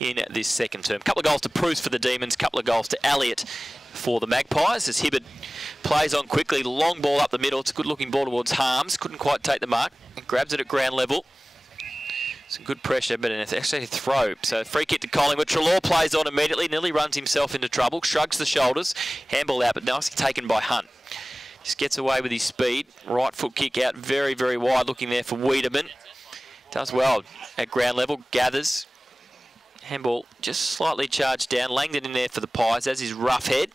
in this second term. Couple of goals to Bruce for the Demons, couple of goals to Elliott for the Magpies as Hibbert plays on quickly. Long ball up the middle. It's a good-looking ball towards Harms. Couldn't quite take the mark. And grabs it at ground level. Some good pressure, but it's actually a throw. So free kick to Collingwood. Trelaw plays on immediately. Nearly runs himself into trouble. Shrugs the shoulders. Handball out, but nicely taken by Hunt. Just gets away with his speed. Right foot kick out very, very wide. Looking there for Wiedemann. Does well at ground level. Gathers. Handball just slightly charged down. Langdon in there for the Pies as his rough head.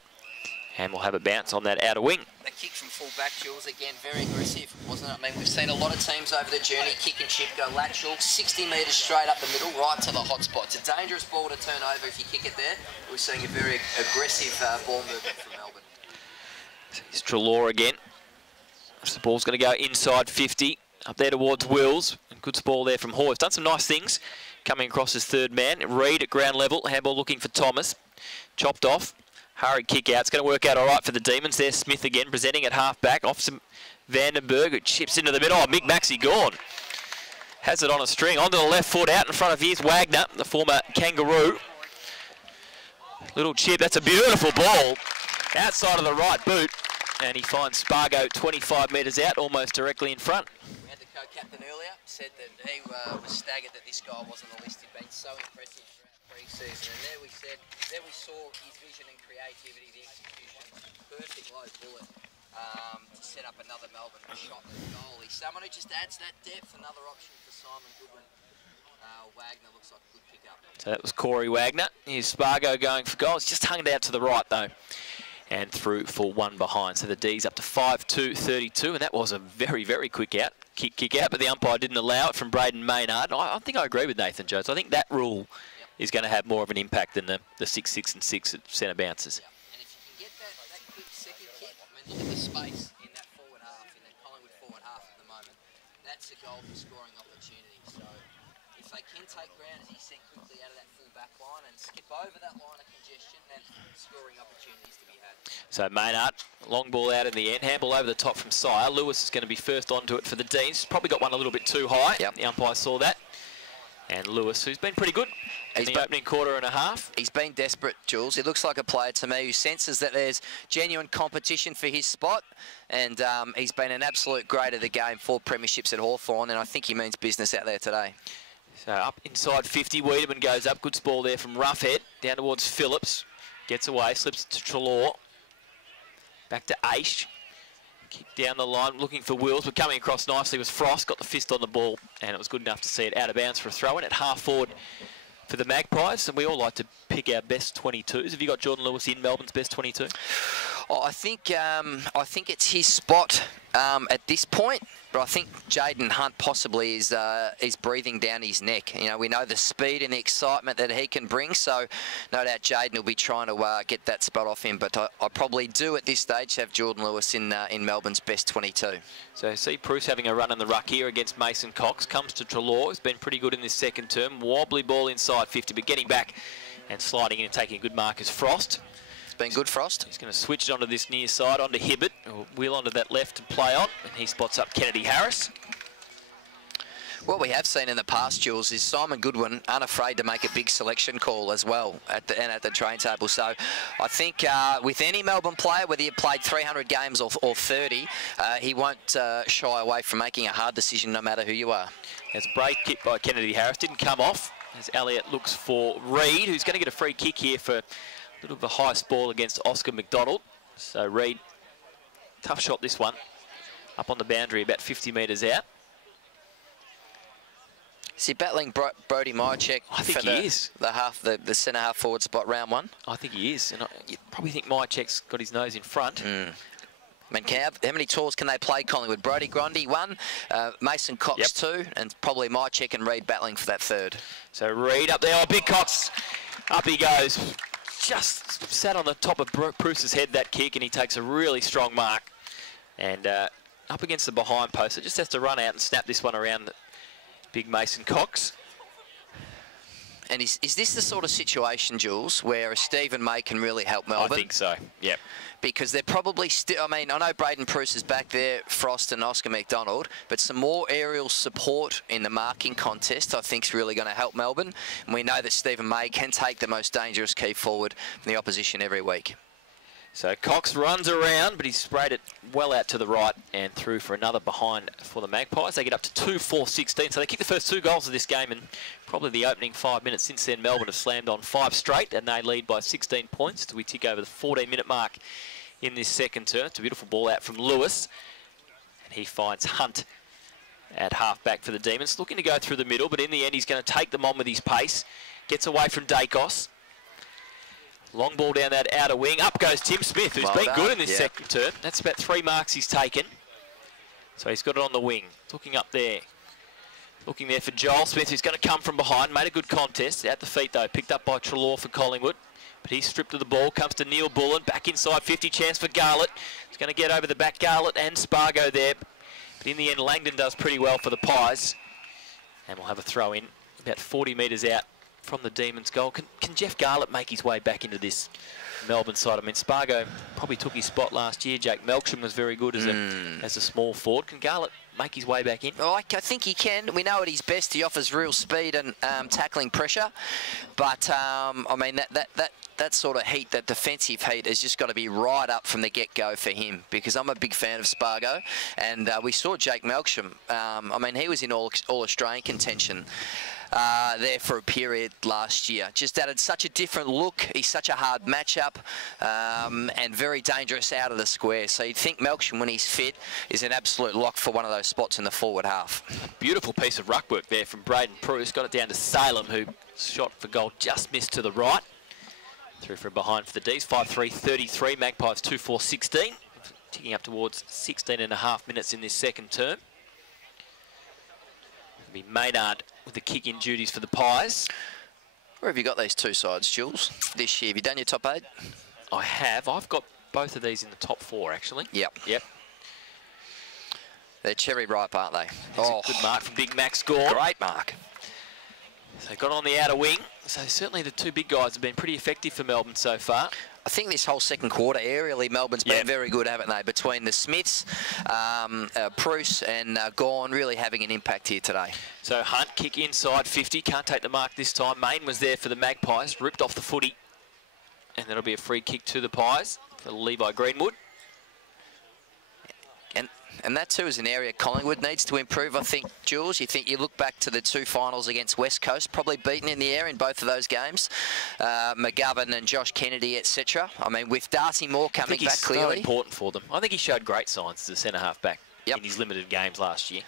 And we'll have a bounce on that outer wing. The kick from full back, Jules, again, very aggressive, wasn't it? I mean, we've seen a lot of teams over the journey kick and chip, go lateral, 60 metres straight up the middle, right to the hot spot. It's a dangerous ball to turn over if you kick it there. We're seeing a very aggressive ball movement from Melbourne. It's Trelaw again. The ball's going to go inside 50, up there towards Wills. Good ball there from Hoy. He's done some nice things coming across his third man. Reid at ground level, handball looking for Thomas. Chopped off. Hurried kick out. It's going to work out all right for the Demons. There's Smith again, presenting at half-back. Off some Vandenberg, who chips into the middle. Oh, Mick Maxey gone. Has it on a string. Onto the left foot, out in front of here's Wagner, the former Kangaroo. Little chip. That's a beautiful ball. Outside of the right boot. And he finds Spargo 25 metres out, almost directly in front. We had the co-captain earlier, said that he was staggered that this guy wasn't on the list. He'd been so impressive throughout pre-season. And there we saw his vision and creativity, the execution, perfect low bullet to set up another Melbourne shot and goal. He's someone who just adds that depth, another option for Simon Goodwin. Wagner looks like a good pick-up. So that was Corey Wagner. Here's Spargo going for goals. Just hung it out to the right, though. And through for one behind. So the D's up to 5-2-32, and that was a very, very quick out. Kick out, but the umpire didn't allow it from Braden Maynard. I think I agree with Nathan Jones. I think that rule is going to have more of an impact than the 6-6 and 6 at centre bounces. And if you can get that quick second kick, I mean, look at the space in that forward half, in that Collingwood forward half at the moment. That's a goal for scoring opportunity. So if they can take ground, as he said, quickly out of that full back line and skip over that line of congestion, then scoring opportunities to be had. So Maynard, long ball out in the end, handball over the top from Sire. Lewis is going to be first onto it for the Deans. Probably got one a little bit too high. Yep. The umpire saw that. And Lewis, who's been pretty good in the opening quarter and a half. He's been desperate, Jules. He looks like a player to me who senses that there's genuine competition for his spot. And he's been an absolute great of the game, 4 premierships at Hawthorn, and I think he means business out there today. So up inside 50, Wiedemann goes up. Good ball there from Roughhead. Down towards Phillips. Gets away, slips to Trelaw. Back to Aish. Kick down the line, looking for Wills, but coming across nicely was Frost. Got the fist on the ball, and it was good enough to see it out of bounds for a throw-in at half forward for the Magpies. And we all like to pick our best 22s. Have you got Jordan Lewis in Melbourne's best 22? Oh, I think it's his spot at this point, but I think Jaden Hunt possibly is breathing down his neck. You know, we know the speed and the excitement that he can bring, so no doubt Jaden will be trying to get that spot off him. But I probably do at this stage have Jordan Lewis in Melbourne's best 22. So see Bruce having a run in the ruck here against Mason Cox. Comes to Trelaw. He's been pretty good in this second term. Wobbly ball inside 50, but getting back and sliding in and taking a good mark is Frost. Been good, Frost. He's going to switch it onto this near side, onto Hibbert, or wheel onto that left to play on, and he spots up Kennedy Harris. What we have seen in the past, Jules, is Simon Goodwin unafraid to make a big selection call as well at the train table. So I think with any Melbourne player, whether you played 300 games or 30, he won't shy away from making a hard decision no matter who you are. There's a break kick by Kennedy Harris, didn't come off, as Elliott looks for Reid, who's going to get a free kick here for a little bit of a high ball against Oscar McDonald. So Reid, tough shot this one. Up on the boundary about 50 metres out. Is he battling Brody Myercheck? I think he is. The centre half forward spot round one? I think he is. And you probably think Myercheck's got his nose in front. I mean, how many tours can they play Collingwood? Brody Grundy 1, Mason Cox 2, and probably Myercheck and Reid battling for that 3rd. So Reid up there. Oh, Big Cox. Up he goes. Just sat on the top of Bruce's head, that kick, and he takes a really strong mark. And up against the behind post, it just has to run out and snap this one around Big Mason Cox. And is this the sort of situation, Jules, where a Stephen May can really help Melbourne? I think so, yep. Because they're probably still, I mean, I know Braden Pruce is back there, Frost and Oscar McDonald, but some more aerial support in the marking contest I think is really going to help Melbourne. And we know that Stephen May can take the most dangerous key forward from the opposition every week. So Cox runs around, but he's sprayed it well out to the right and through for another behind for the Magpies. They get up to 2-4-16, so they kick the first 2 goals of this game, and probably the opening 5 minutes since then, Melbourne have slammed on 5 straight, and they lead by 16 points till we tick over the 14-minute mark in this second term. It's a beautiful ball out from Lewis, and he finds Hunt at half-back for the Demons, looking to go through the middle, but in the end he's going to take them on with his pace. Gets away from Dacos. Long ball down that outer wing. Up goes Tim Smith, who's been good in this second term. That's about 3 marks he's taken. So he's got it on the wing. Looking up there. Looking there for Joel Smith, who's going to come from behind. Made a good contest. Out the feet, though. Picked up by Treloar for Collingwood. But he's stripped of the ball. Comes to Neil Bullen. Back inside 50. Chance for Garlett. He's going to get over the back. Garlett and Spargo there. But in the end, Langdon does pretty well for the Pies. And we'll have a throw in about 40 metres out from the Demons' goal. Can Jeff Garlett make his way back into this Melbourne side? I mean, Spargo probably took his spot last year. Jake Melksham was very good as a small forward. Can Garlett make his way back in? Oh, I think he can. We know at his best he offers real speed and tackling pressure. But, I mean, that sort of heat, that defensive heat, has just got to be right up from the get-go for him, because I'm a big fan of Spargo. And we saw Jake Melksham. I mean, he was in all-Australian contention there for a period last year. Just added such a different look. He's such a hard matchup and very dangerous out of the square. So you'd think Melksham, when he's fit, is an absolute lock for one of those spots in the forward half. Beautiful piece of ruck work there from Braden Pruce. Got it down to Salem, who shot for goal, just missed to the right. Through from behind for the Ds. 5-3-33. Magpies 2-4-16. Ticking up towards 16.5 minutes in this second term. It'll be Maynard with the kick-in duties for the Pies. Where have you got these two sides, Jules, this year? Have you done your top 8? I have. I've got both of these in the top 4, actually. Yep. Yep. They're cherry ripe, aren't they? That's a good mark from Big Max Gore. Great mark. So got on the outer wing. So certainly the 2 big guys have been pretty effective for Melbourne so far. I think this whole second quarter, aerially, Melbourne's been very good, haven't they? Between the Smiths, Pruce and Gawn really having an impact here today. So Hunt, kick inside 50. Can't take the mark this time. Main was there for the Magpies. Ripped off the footy. And that'll be a free kick to the Pies for Levi Greenwood. And that too is an area Collingwood needs to improve, I think, Jules. You look back to the 2 finals against West Coast, probably beaten in the air in both of those games. McGovern and Josh Kennedy, etc. I mean, with Darcy Moore coming back clearly. I think he's so important for them. I think he showed great signs as a centre-half back in his limited games last year.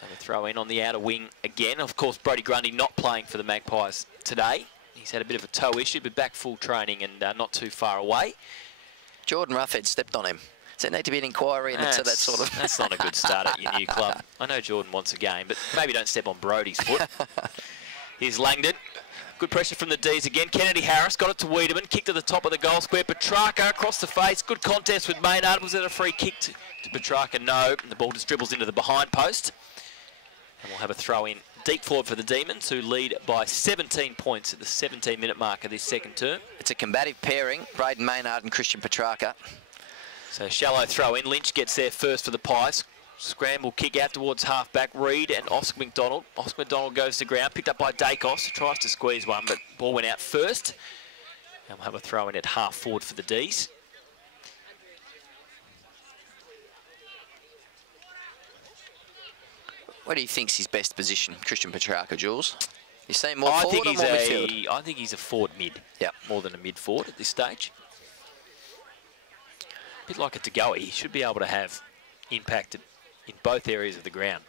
And a throw in on the outer wing again. Of course, Brodie Grundy not playing for the Magpies today. He's had a bit of a toe issue, but back full training and not too far away. Jordan Ruffhead stepped on him. Does there need to be an inquiry into that sort of... That's not a good start at your new club. I know Jordan wants a game, but maybe don't step on Brodie's foot. Here's Langdon. Good pressure from the Ds again. Kennedy Harris got it to Wiedemann. Kick to the top of the goal square. Petrarca across the face. Good contest with Maynard. Was it a free kick to Petrarca? No. And the ball just dribbles into the behind post. And we'll have a throw in deep forward for the Demons, who lead by 17 points at the 17-minute mark of this second term. It's a combative pairing, Braden Maynard and Christian Petrarca. So shallow throw in. Lynch gets there first for the Pies. Scramble kick out towards half-back. Reid and Oscar McDonald. Oscar McDonald goes to ground, picked up by Dacos. Tries to squeeze one, but ball went out first. And we'll have a throw in at half forward for the Ds. What do you think's his best position, Christian Petrarca, Jules? You say more forward or more midfield? I think he's a forward mid. More than a mid forward at this stage. A bit like a Tagoe, he should be able to have impact in both areas of the ground.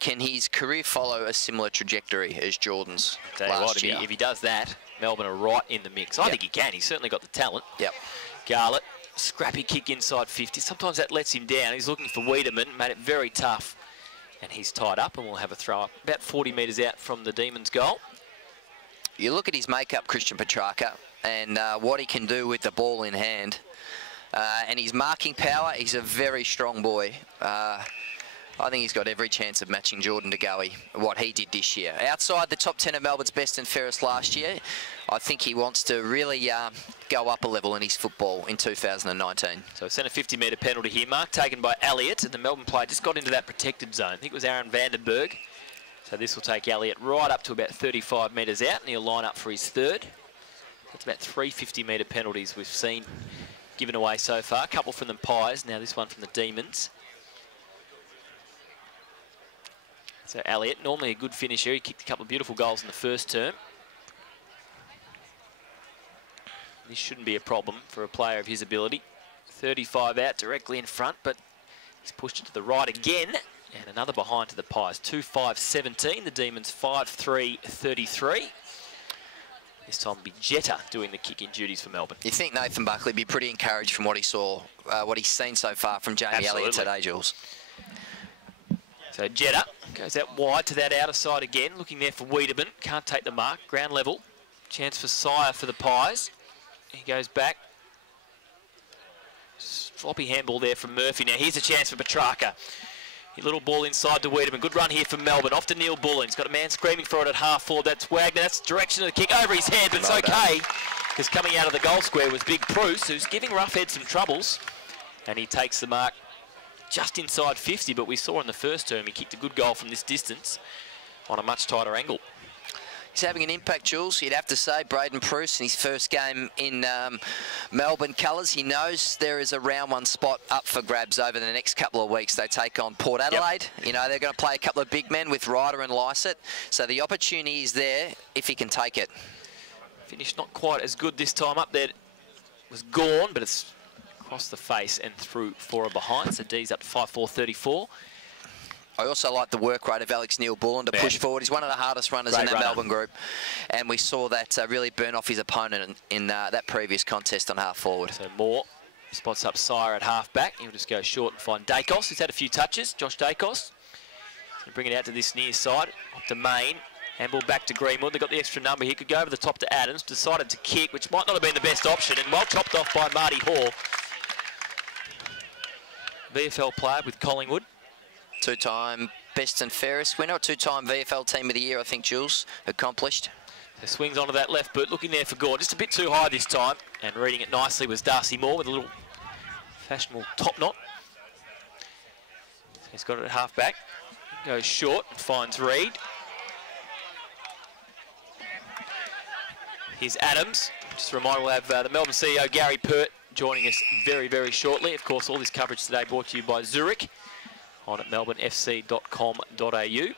Can his career follow a similar trajectory as Jordan's last year? If he does that, Melbourne are right in the mix. I think he can. He's certainly got the talent. Garlett, scrappy kick inside 50. Sometimes that lets him down. He's looking for Wiedemann, made it very tough. And he's tied up, and we'll have a throw up about 40 metres out from the Demons' goal. You look at his makeup, Christian Petrarca, and what he can do with the ball in hand. And his marking power, he's a very strong boy. I think he's got every chance of matching Jordan De Goey, what he did this year. Outside the top 10 of Melbourne's best and fairest last year, I think he wants to really go up a level in his football in 2019. So a centre 50-metre penalty here. Mark taken by Elliott, and the Melbourne player just got into that protected zone. I think it was Aaron Vandenberg. So this will take Elliott right up to about 35 metres out, and he'll line up for his third. That's about 3 50-metre penalties we've seen given away so far. A couple from the Pies, now this one from the Demons. So Elliott, normally a good finisher. He kicked a couple of beautiful goals in the first term. This shouldn't be a problem for a player of his ability. 35 out directly in front, but he's pushed it to the right again. And another behind to the Pies. 2-5-17. The Demons 5-3-33. This time it'll be Jetta doing the kicking duties for Melbourne. You think Nathan Buckley would be pretty encouraged from what he saw, what he's seen so far from Jamie Elliott today, Jules? So Jetta goes out wide to that outer side again, looking there for Wiedemann. Can't take the mark. Ground level. Chance for Sire for the Pies. He goes back. Floppy handball there from Murphy. Now here's a chance for Petrarca. A little ball inside to Wiedemann. Good run here from Melbourne. Off to Neil Bullen. He's got a man screaming for it at half forward. That's Wagner. That's the direction of the kick over his head, but it's okay. Because coming out of the goal square was Big Bruce, who's giving Roughhead some troubles. And he takes the mark just inside 50, but we saw in the first term he kicked a good goal from this distance on a much tighter angle. He's having an impact, Jules. You'd have to say, Braden Bruce in his first game in Melbourne colours. He knows there is a round one spot up for grabs over the next couple of weeks. They take on Port Adelaide. Yep. You know, they're going to play a couple of big men with Ryder and Lysett. So the opportunity is there if he can take it. Finished not quite as good this time up there. It was gone, but it's across the face and through for a behind. So D's up to 5-4-34. I also like the work rate of Alex Neil Bullen to push forward. He's one of the hardest runners in that Melbourne group. And we saw that really burn off his opponent in that previous contest on half forward. So Moore spots up Sire at half back. He'll just go short and find Dacos. He's had a few touches, Josh Dacos. So bring it out to this near side, up to Main. Handball back to Greenwood. They've got the extra number here. Could go over the top to Adams. Decided to kick, which might not have been the best option. And well chopped off by Marty Hall. VFL player with Collingwood. Two-time best and fairest winner, two-time VFL Team of the Year, I think, Jules, accomplished. So swings onto that left boot, looking there for Gore. Just a bit too high this time. And reading it nicely was Darcy Moore with a little fashionable top knot. He's got it at half back. Goes short and finds Reid. Here's Adams. Just a reminder, we'll have the Melbourne CEO, Gary Pert, joining us very, very shortly. Of course, all this coverage today brought to you by Zurich on at melbournefc.com.au. We'll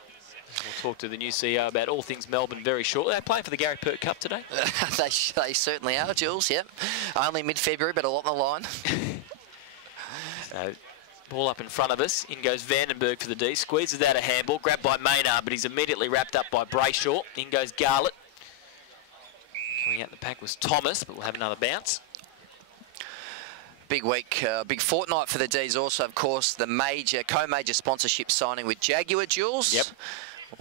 talk to the new CEO about all things Melbourne very shortly. They're playing for the Gary Pert Cup today. They certainly are, Jules, yep. Only mid-February, but a lot on the line. So, ball up in front of us. In goes Vandenberg for the D. Squeezes out a handball, grabbed by Maynard, but he's immediately wrapped up by Brayshaw. In goes Garlett. Coming out the pack was Thomas, but we'll have another bounce. Big week, big fortnight for the D's also, of course, the co-major sponsorship signing with Jaguar, Jules. Yep.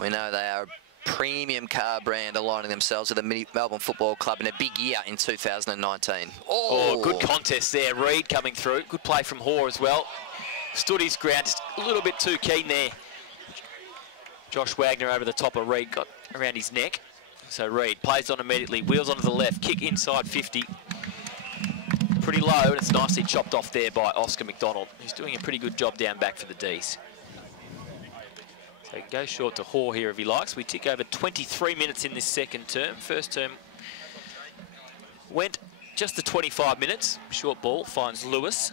We know they are a premium car brand aligning themselves with the Melbourne Football Club in a big year in 2019. Oh, good contest there. Reid coming through. Good play from Hoare as well. Stood his ground, just a little bit too keen there. Josh Wagner over the top of Reid, got around his neck. So Reid plays on immediately, wheels onto the left, kick inside 50. Pretty low, and it's nicely chopped off there by Oscar McDonald. He's doing a pretty good job down back for the Ds. So he can go short to Hoare here if he likes. We tick over 23 minutes in this second term. First term went just to 25 minutes. Short ball finds Lewis.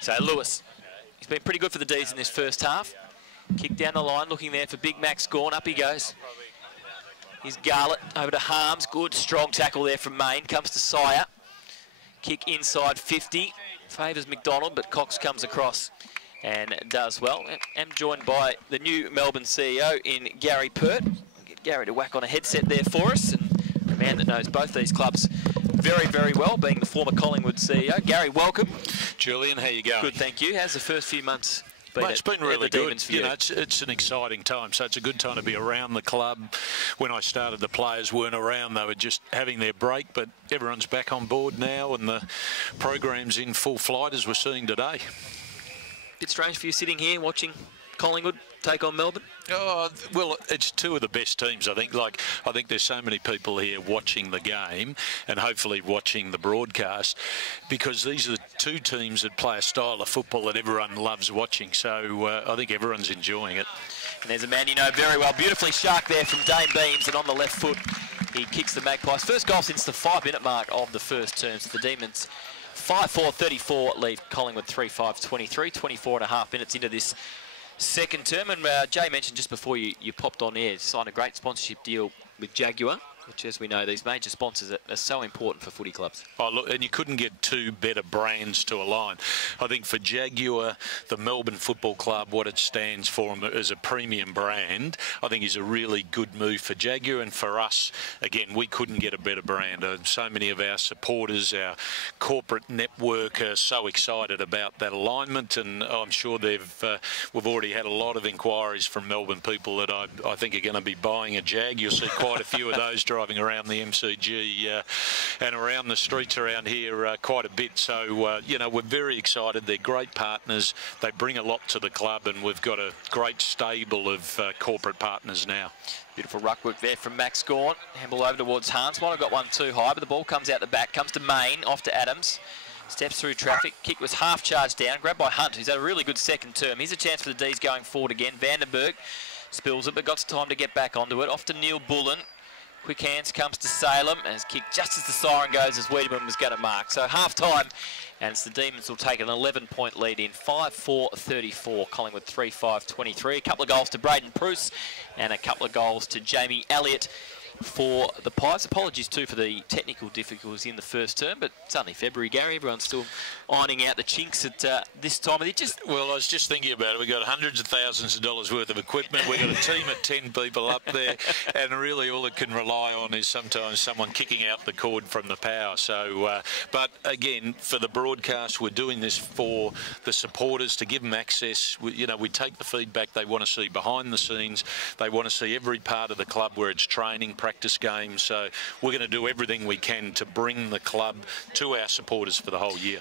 So Lewis, he's been pretty good for the Ds in this first half. Kick down the line, looking there for Big Max Gorn. Up he goes. Here's Garlett over to Harms. Good, strong tackle there from Main. Comes to Sire. Kick inside 50. Favours McDonald, but Cox comes across and does well. I'm joined by the new Melbourne CEO in Gary Pert. We'll get Gary to whack on a headset there for us. And a man that knows both these clubs very, very well, being the former Collingwood CEO. Gary, welcome. Julian, how you going? Good, thank you. How's the first few months been It's been really the good. Demons for you. You know, it's an exciting time, so it's a good time to be around the club. When I started, the players weren't around; they were just having their break. But everyone's back on board now, and the program's in full flight as we're seeing today. Bit strange for you sitting here watching Collingwood take on Melbourne? Oh, well, it's two of the best teams, I think. I think there's so many people here watching the game and hopefully watching the broadcast, because these are the two teams that play a style of football that everyone loves watching. So I think everyone's enjoying it. And there's a man you know very well, beautifully shark there from Dane Beams, and on the left foot he kicks the Magpies. First goal since the 5-minute mark of the first term. So the Demons 5-4-34 leave Collingwood 3-5-23, 24.5 minutes into this second term. And Jay mentioned just before you popped on air, signed a great sponsorship deal with Jaguar, which, as we know, these major sponsors are so important for footy clubs. Oh, look, and you couldn't get two better brands to align. I think for Jaguar, the Melbourne Football Club, what it stands for as a premium brand, I think is a really good move for Jaguar. And for us, again, we couldn't get a better brand. So many of our supporters, our corporate network are so excited about that alignment, and I'm sure we've already had a lot of inquiries from Melbourne people that I think are going to be buying a Jag. You'll see quite a few of those driving around the MCG and around the streets around here quite a bit. So, you know, we're very excited. They're great partners. They bring a lot to the club, and we've got a great stable of corporate partners now. Beautiful ruck work there from Max Gaunt. Handball over towards Hans. Might have got one too high, but the ball comes out the back, comes to Main, off to Adams. Steps through traffic. Kick was half charged down. Grabbed by Hunt, who's had a really good second term. Here's a chance for the D's going forward again. Vandenberg spills it, but got time to get back onto it. Off to Neil Bullen. Quick hands, comes to Salem, and is kicked just as the siren goes, as Wiedemann was going to mark. So half-time, and it's the Demons will take an 11-point lead in 5-4-34. Collingwood 3-5-23. A couple of goals to Braden Bruce and a couple of goals to Jamie Elliott for the Pies. Apologies too for the technical difficulties in the first term, but it's only February, Gary. Everyone's still ironing out the chinks at this time of the year. Well, I was just thinking about it. We've got hundreds of thousands of dollars worth of equipment. We've got a team of 10 people up there, and really all it can rely on is sometimes someone kicking out the cord from the power. So, but again, for the broadcast, we're doing this for the supporters to give them access. You know, we take the feedback they want to see behind the scenes. They want to see every part of the club where it's training, practice games. So we're going to do everything we can to bring the club to our supporters for the whole year.